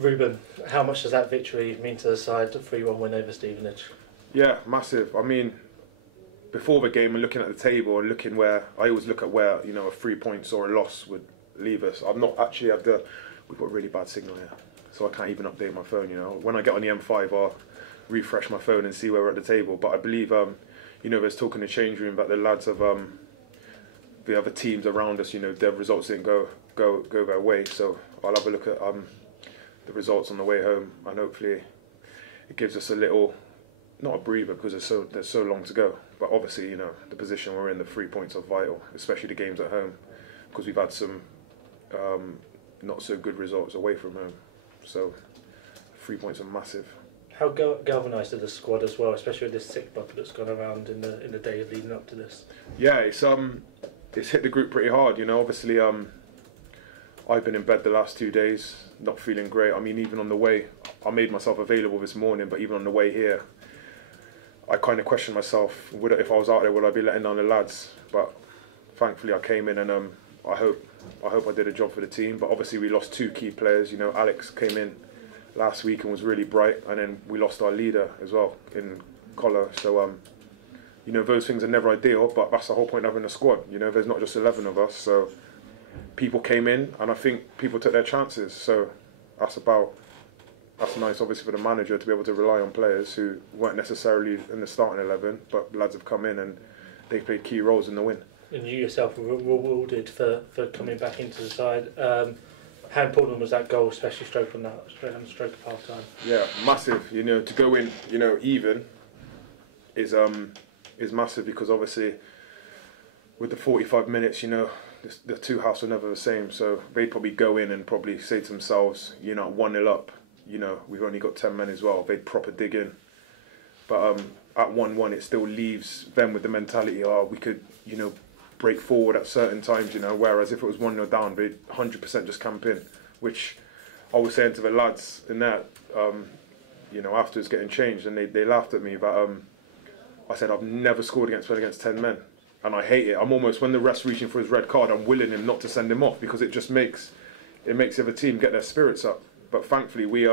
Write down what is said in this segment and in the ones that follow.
Reuben, how much does that victory mean to the side, the 3-1 win over Stevenage? Yeah, massive. I mean, before the game and looking at the table and looking where, I always look at where, a 3 points or a loss would leave us. I've not actually had we've got a really bad signal here, so I can't even update my phone, When I get on the M5, I'll refresh my phone and see where we're at the table. But I believe, there's talk in the change room that the lads of the other teams around us, their results didn't go their way. So I'll have a look at the results on the way home, and hopefully it gives us a little, not a breather because there's so long to go. But obviously, the position we're in, the 3 points are vital, especially the games at home, because we've had some not so good results away from home. So 3 points are massive. How galvanised is the squad as well, especially with this sick bug that's gone around in the days leading up to this? Yeah, it's hit the group pretty hard. Obviously, I've been in bed the last 2 days, not feeling great. I mean, even on the way, I made myself available this morning, but even on the way here, I kind of questioned myself, if I was out there, would I be letting down the lads? But thankfully I came in, and I hope I did a job for the team. But obviously we lost 2 key players. Alex came in last week and was really bright, and then we lost our leader as well in Collar. So those things are never ideal, but that's the whole point of having a squad. There's not just 11 of us, so people came in, and I think people took their chances. So that's nice, obviously, for the manager to be able to rely on players who weren't necessarily in the starting 11, but lads have come in and they played key roles in the win. And you yourself were rewarded for coming back into the side. How important was that goal, especially stroke of half time? Yeah, massive. To go in, even is massive, because obviously with the 45 minutes, the two halves are never the same. So they'd probably go in and probably say to themselves, 1-0 up. We've only got 10 men as well. They'd proper dig in. But at 1-1, it still leaves them with the mentality, we could, break forward at certain times, whereas if it was 1-0 down, they'd 100% just camp in, which I was saying to the lads in that, after it's getting changed, and they laughed at me, but I said, I've never scored against 10 men, and I hate it. I'm almost, when the ref's reaching for his red card, I'm willing him not to send him off, because it just makes the other team get their spirits up. But thankfully, we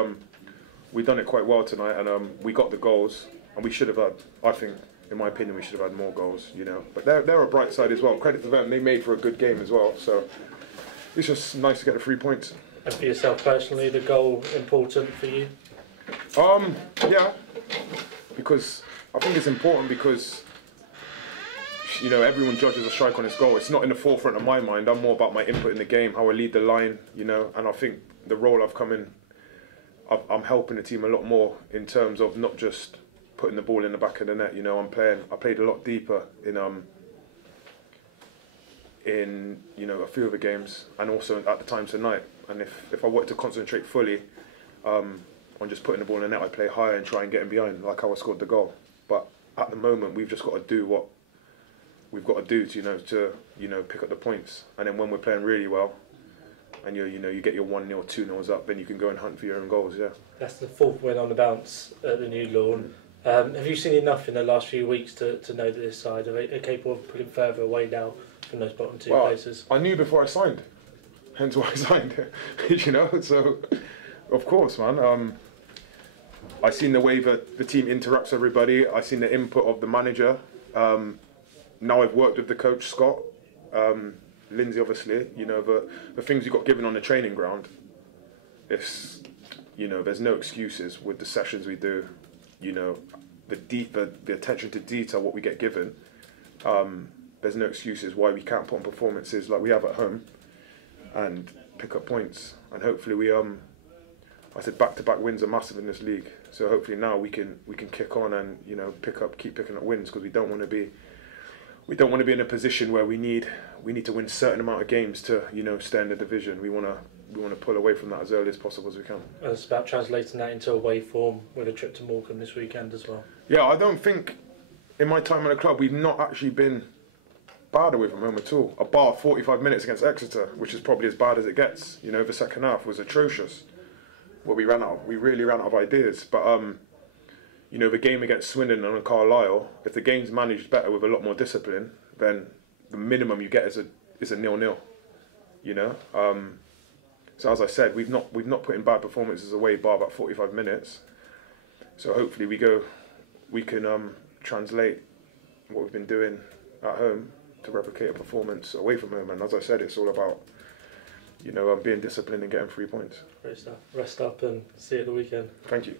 done it quite well tonight, and we got the goals, and we should have had, I think, in my opinion, we should have had more goals, But they're a bright side as well. Credit to them, they made for a good game as well. So it's just nice to get the 3 points. And for yourself personally, the goal important for you? Yeah, because I think it's important, because everyone judges a strike on its goal. It's not in the forefront of my mind. I'm more about my input in the game, how I lead the line, and I think the role I've come in, I'm helping the team a lot more in terms of not just putting the ball in the back of the net. I played a lot deeper in a few of the games, and also at the time tonight. And if I wanted to concentrate fully on just putting the ball in the net, I play higher and try and get in behind, like how I scored the goal. But at the moment, we've just got to do what we've got to do to pick up the points. And then when we're playing really well, and you get your 1-0, 2-0 up, then you can go and hunt for your own goals. Yeah. That's the 4th win on the bounce at the new lawn. Have you seen enough in the last few weeks to know that this side are capable of putting further away now from those bottom 2 places? I knew before I signed, hence why I signed. So of course, man. I seen the way that the team interacts with everybody. I seen the input of the manager. Now I've worked with the coach Scott. Lindsay, obviously, the things you got given on the training ground, there's no excuses with the sessions we do, the attention to detail, what we get given. There's no excuses why we can't put on performances like we have at home and pick up points. And hopefully I said back-to-back wins are massive in this league. So hopefully now we can kick on and, keep picking up wins, because we don't want to be in a position where we need to win a certain amount of games to stay in the division. We want to pull away from that as early as possible as we can. And it's about translating that into away form with a trip to Morecambe this weekend as well. Yeah, I don't think in my time at the club we've not actually been bad away from home at all. A bar 45 minutes against Exeter, which is probably as bad as it gets. The second half was atrocious. We really ran out of ideas. But the game against Swindon and Carlisle, if the game's managed better with a lot more discipline, then the minimum you get is a 0-0. So as I said, we've not put in bad performances away bar about 45 minutes. So hopefully we can translate what we've been doing at home to replicate a performance away from home. And as I said, it's all about being disciplined and getting 3 points. Great stuff. Rest up and see you at the weekend. Thank you.